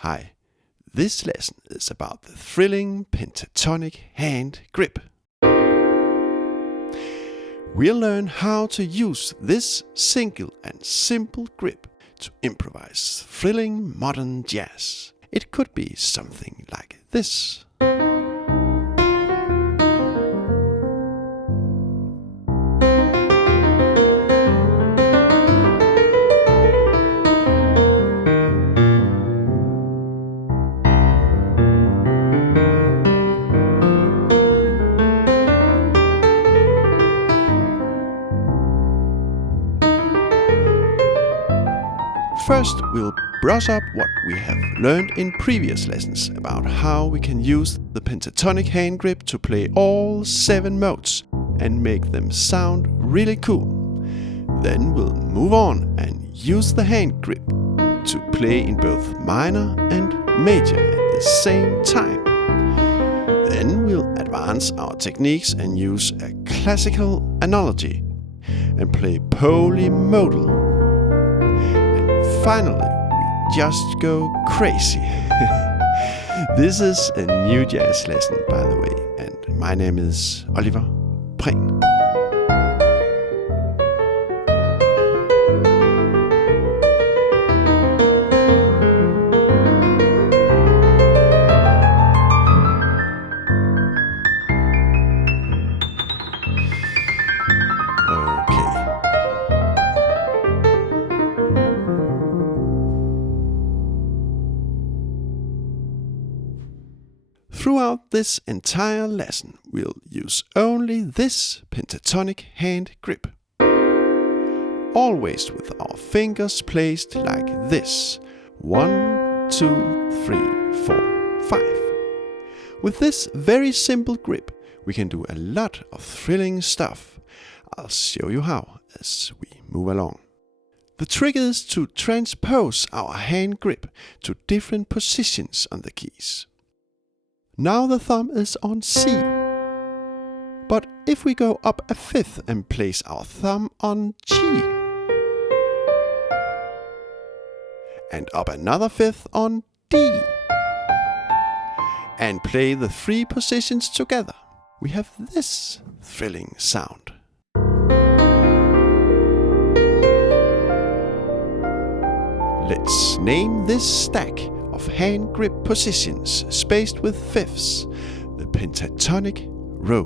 Hi, this lesson is about the thrilling pentatonic hand grip. We'll learn how to use this single and simple grip to improvise thrilling modern jazz. It could be something like this. First, we'll brush up what we have learned in previous lessons about how we can use the pentatonic hand grip to play all 7 modes and make them sound really cool. Then we'll move on and use the hand grip to play in both minor and major at the same time. Then we'll advance our techniques and use a classical analogy and play polymodal. Finally, we just go crazy. This is a new jazz lesson, by the way, and my name is Oliver Prehn. Throughout this entire lesson, we'll use only this pentatonic hand grip. Always with our fingers placed like this. 1, 2, 3, 4, 5. With this very simple grip, we can do a lot of thrilling stuff. I'll show you how as we move along. The trick is to transpose our hand grip to different positions on the keys. Now the thumb is on C. But if we go up a fifth and place our thumb on G, and up another fifth on D, and play the 3 positions together, we have this thrilling sound. Let's name this stack of hand grip positions spaced with fifths, the pentatonic row.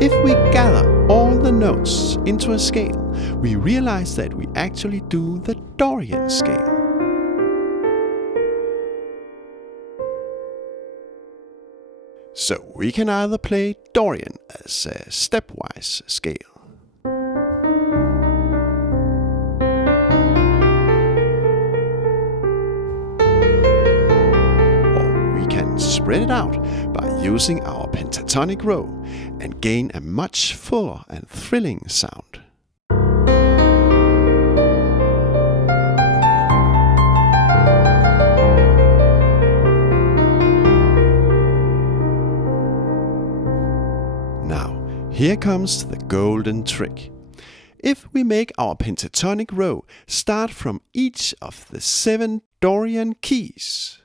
If we gather all the notes into a scale, we realize that we actually do the Dorian scale. So we can either play Dorian as a stepwise scale, or we can spread it out by using our pentatonic row and gain a much fuller and thrilling sound. Here comes the golden trick. If we make our pentatonic row start from each of the 7 Dorian keys,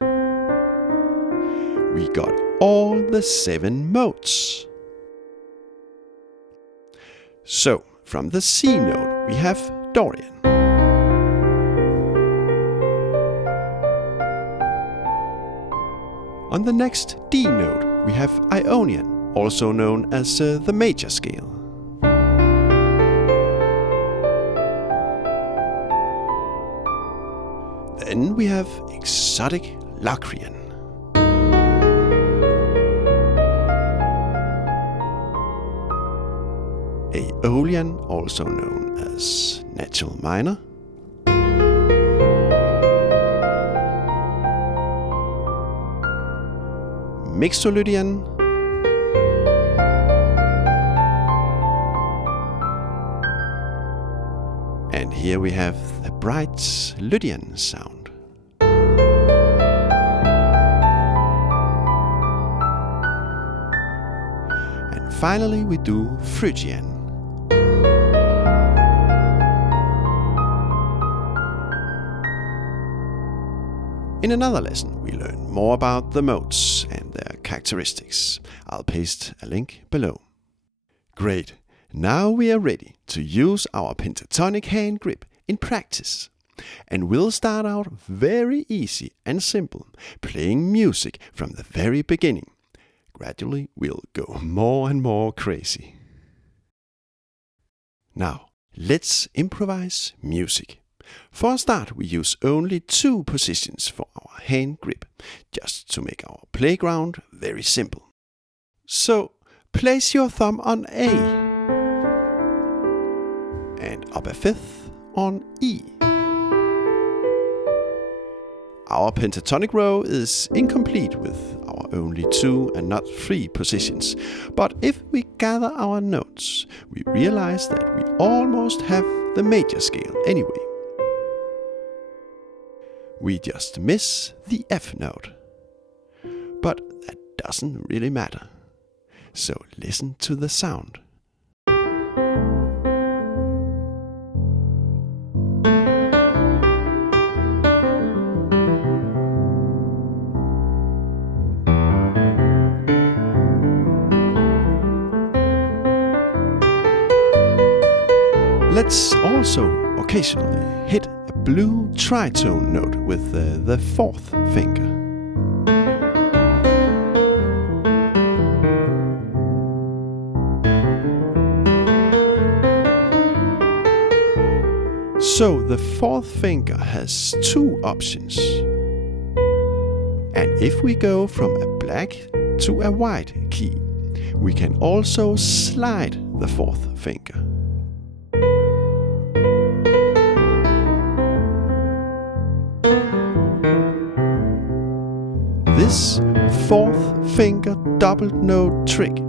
we got all the 7 modes. So, from the C note we have Dorian. On the next D note we have Ionian, also known as the major scale. Then we have exotic Locrian. Aeolian, also known as natural minor. Mixolydian. And here we have the bright Lydian sound. And finally we do Phrygian. In another lesson, we learn more about the modes and their characteristics. I'll paste a link below. Great! Now we are ready to use our pentatonic hand grip in practice. And we'll start out very easy and simple, playing music from the very beginning. Gradually, we'll go more and more crazy. Now, let's improvise music. For a start, we use only 2 positions for our hand grip, just to make our playground very simple. So, place your thumb on A and up a fifth on E. Our pentatonic row is incomplete with our only 2 and not 3 positions, but if we gather our notes, we realize that we almost have the major scale anyway. We just miss the F note. But that doesn't really matter. So listen to the sound. Let's also occasionally hit a blue tritone note with the 4th finger. So the 4th finger has 2 options. And if we go from a black to a white key, we can also slide the 4th finger. This 4th finger double note trick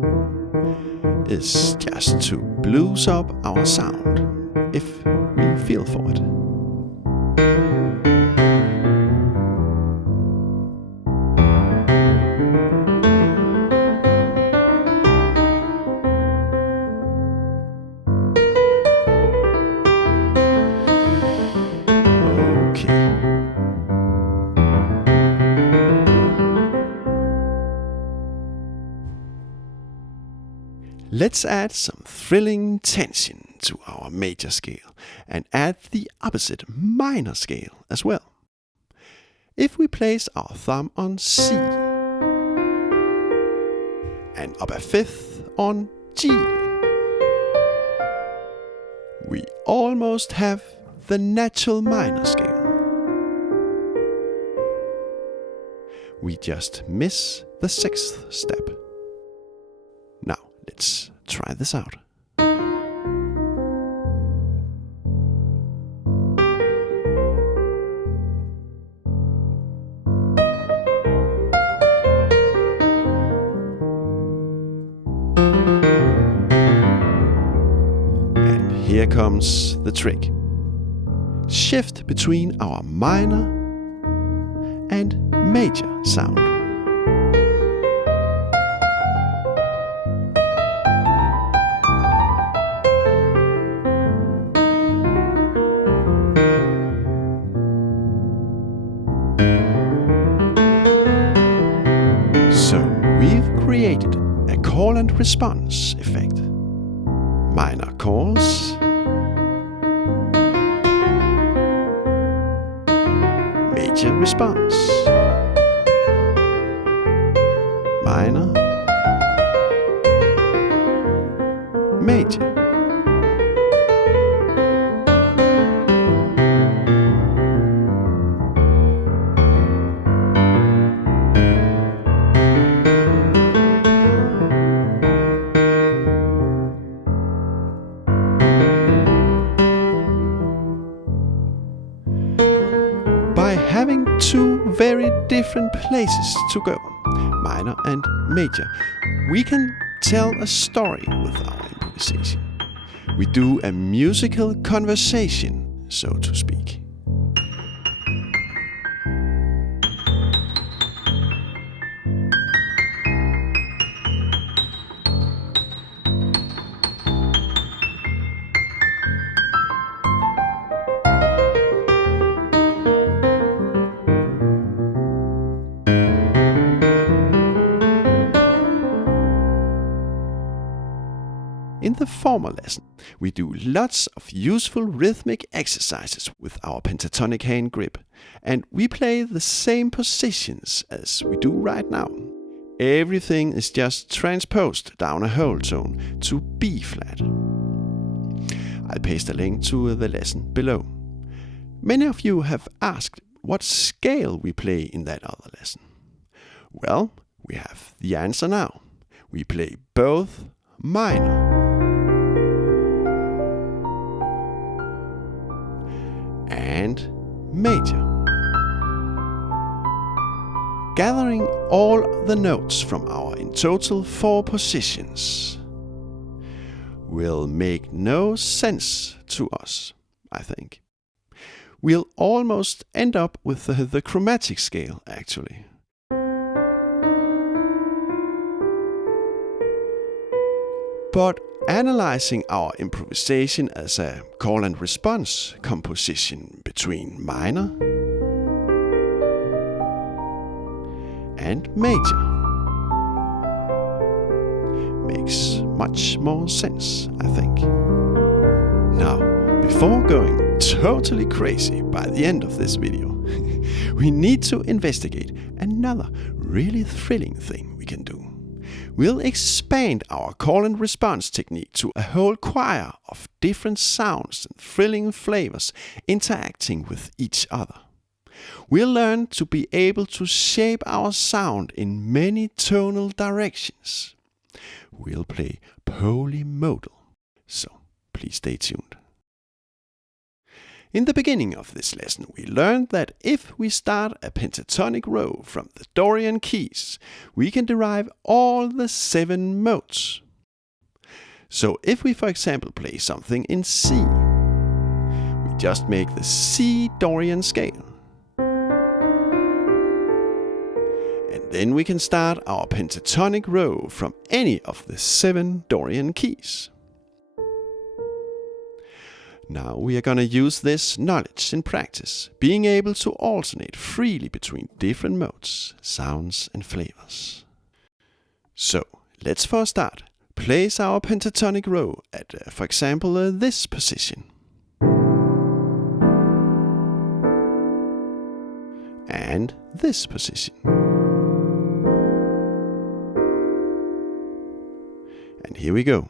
is just to blues up our sound, if we feel for it. Let's add some thrilling tension to our major scale and add the opposite minor scale as well. If we place our thumb on C and up a fifth on G, we almost have the natural minor scale. We just miss the 6th step. Now, let's try this out. And here comes the trick. Shift between our minor and major sound. So we've created a call and response effect. Minor calls, major response, minor, major. By having 2 very different places to go, minor and major, we can tell a story with our improvisation. We do a musical conversation, so to speak. In the former lesson, we do lots of useful rhythmic exercises with our pentatonic hand grip, and we play the same positions as we do right now. Everything is just transposed down a whole tone to B flat. I'll paste a link to the lesson below. Many of you have asked what scale we play in that other lesson. Well, we have the answer now. We play both minor and major. Gathering all the notes from our in total 4 positions will make no sense to us, I think. We'll almost end up with the chromatic scale, actually. But analyzing our improvisation as a call and response composition between minor and major makes much more sense, I think. Now, before going totally crazy by the end of this video, we need to investigate another really thrilling thing we can do. We'll expand our call and response technique to a whole choir of different sounds and thrilling flavors interacting with each other. We'll learn to be able to shape our sound in many tonal directions. We'll play polymodal, so please stay tuned. In the beginning of this lesson, we learned that if we start a pentatonic row from the Dorian keys, we can derive all the 7 modes. So if we, for example, play something in C, we just make the C Dorian scale. And then we can start our pentatonic row from any of the 7 Dorian keys. Now we are going to use this knowledge in practice, being able to alternate freely between different modes, sounds and flavors. So, let's for a start place our pentatonic row at, for example, this position. And this position. And here we go.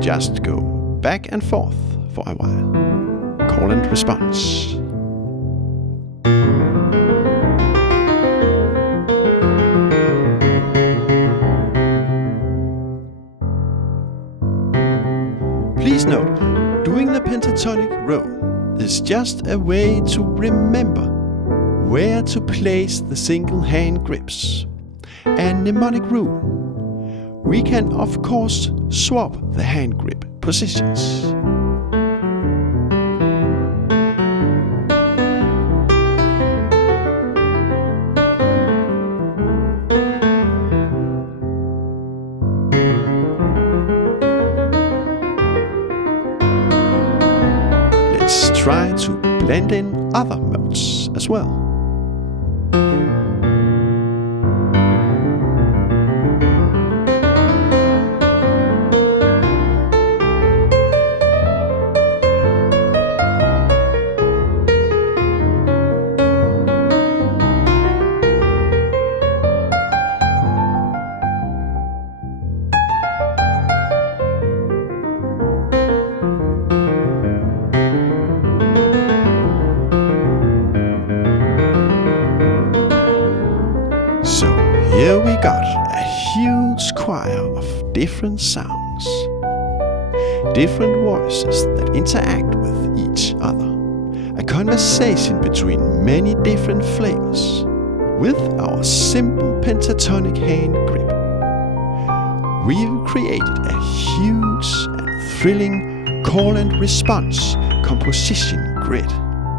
Just go back and forth for a while. Call and response. Please note, doing the pentatonic row is just a way to remember where to place the single hand grips. A mnemonic rule. We can, of course, swap the hand grip positions. Let's try to blend in other modes as well. Here we got a huge choir of different sounds, different voices that interact with each other, a conversation between many different flavors. With our simple pentatonic hand grip, we've created a huge and thrilling call and response composition grid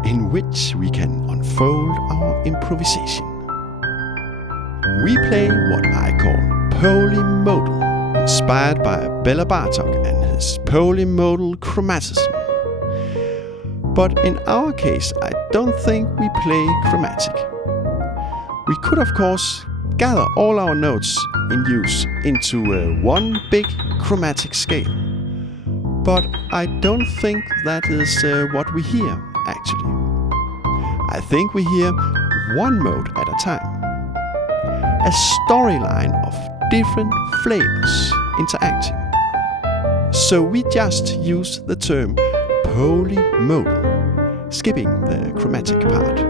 in which we can unfold our improvisation. We play what I call polymodal inspired by Bela Bartok and his polymodal chromatism. But in our case, I don't think we play chromatic. We could of course gather all our notes in use into one big chromatic scale. But I don't think that is what we hear, actually. I think we hear one mode at a time. A storyline of different flavors interacting. So we just use the term polymodal, skipping the chromatic part.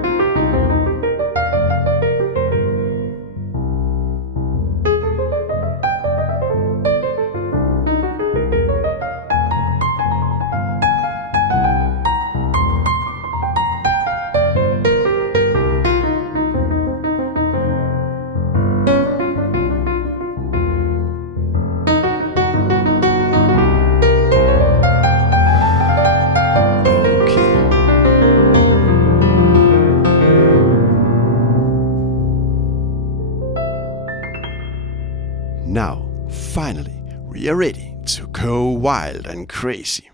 Now, finally, we are ready to go wild and crazy.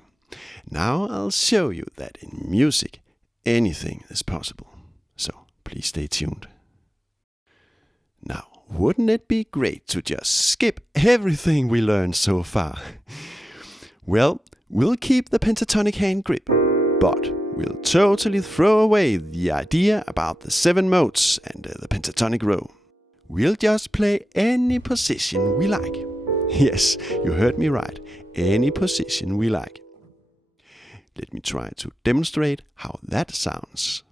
Now I'll show you that in music, anything is possible. So please stay tuned. Now, wouldn't it be great to just skip everything we learned so far? Well, we'll keep the pentatonic hand grip, but we'll totally throw away the idea about the 7 modes and the pentatonic row. We'll just play any position we like. Yes, you heard me right. Any position we like. Let me try to demonstrate how that sounds.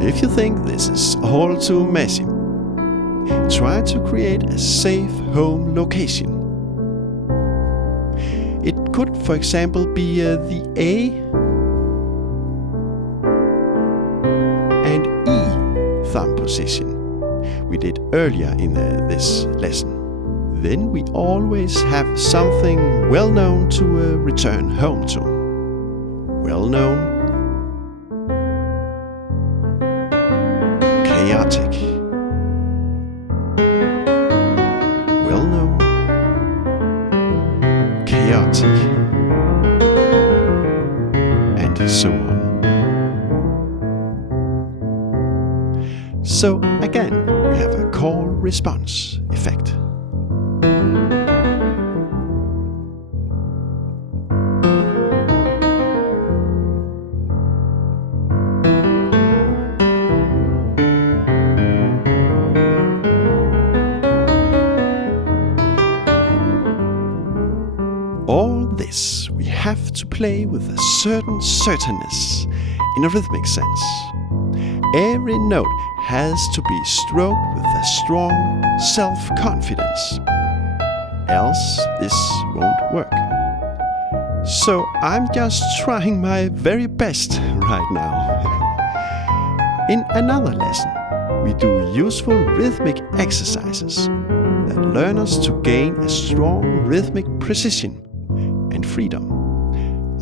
If you think this is all too messy, try to create a safe home location. It could, for example, be the A and E thumb position we did earlier in this lesson. Then we always have something well-known to return home to. Well-known, chaotic, well-known, chaotic, and so on. So again, we have a call-response effect. All this we have to play with a certain certainness in a rhythmic sense. Every note has to be stroked with a strong self-confidence. Else this won't work. So I'm just trying my very best right now. In another lesson, we do useful rhythmic exercises that learn us to gain a strong rhythmic precision and freedom.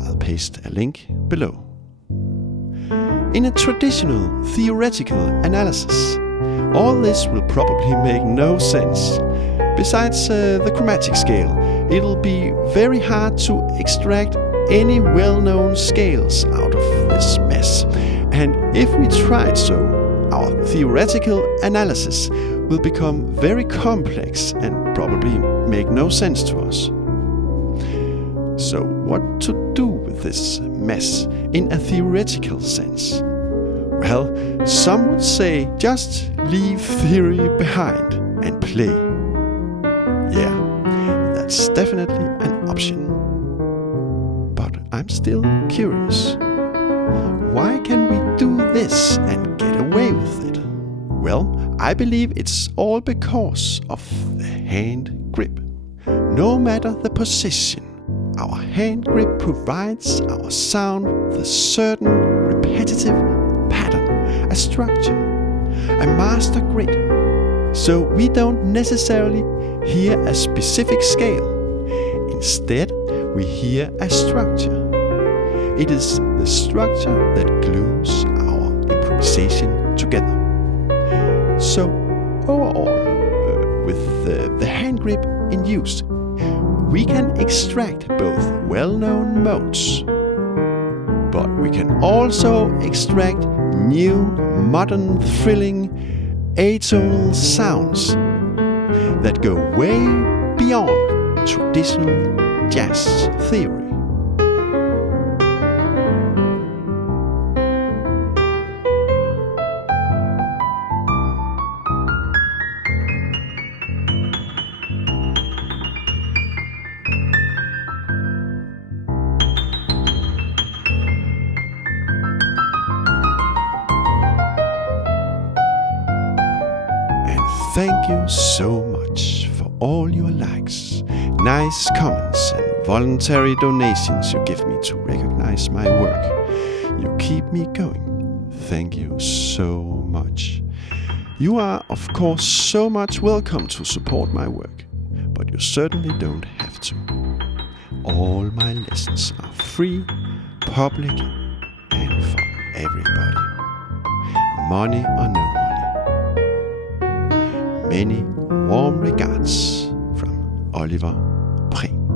I'll paste a link below. In a traditional theoretical analysis, all this will probably make no sense. Besides the chromatic scale, it'll be very hard to extract any well-known scales out of this mess. And if we tried so, our theoretical analysis will become very complex and probably make no sense to us. So what to do with this mess in a theoretical sense? Well, some would say just leave theory behind and play. Yeah, that's definitely an option. But I'm still curious. Why can we do this and get away with it? Well, I believe it's all because of the hand grip. No matter the position, our hand grip provides our sound with a certain repetitive pattern, a structure, a master grid, So we don't necessarily hear a specific scale. Instead, we hear a structure. It is the structure that glues our improvisation together. So overall, with the hand grip in use, we can extract both well-known modes, but we can also extract new, modern, thrilling, atonal sounds that go way beyond traditional jazz theory. Thank you so much for all your likes, nice comments and voluntary donations you give me to recognize my work. You keep me going. Thank you so much. You are of course so much welcome to support my work, but you certainly don't have to. All my lessons are free, public and for everybody. Money or no money. Many warm regards from Oliver Prehn.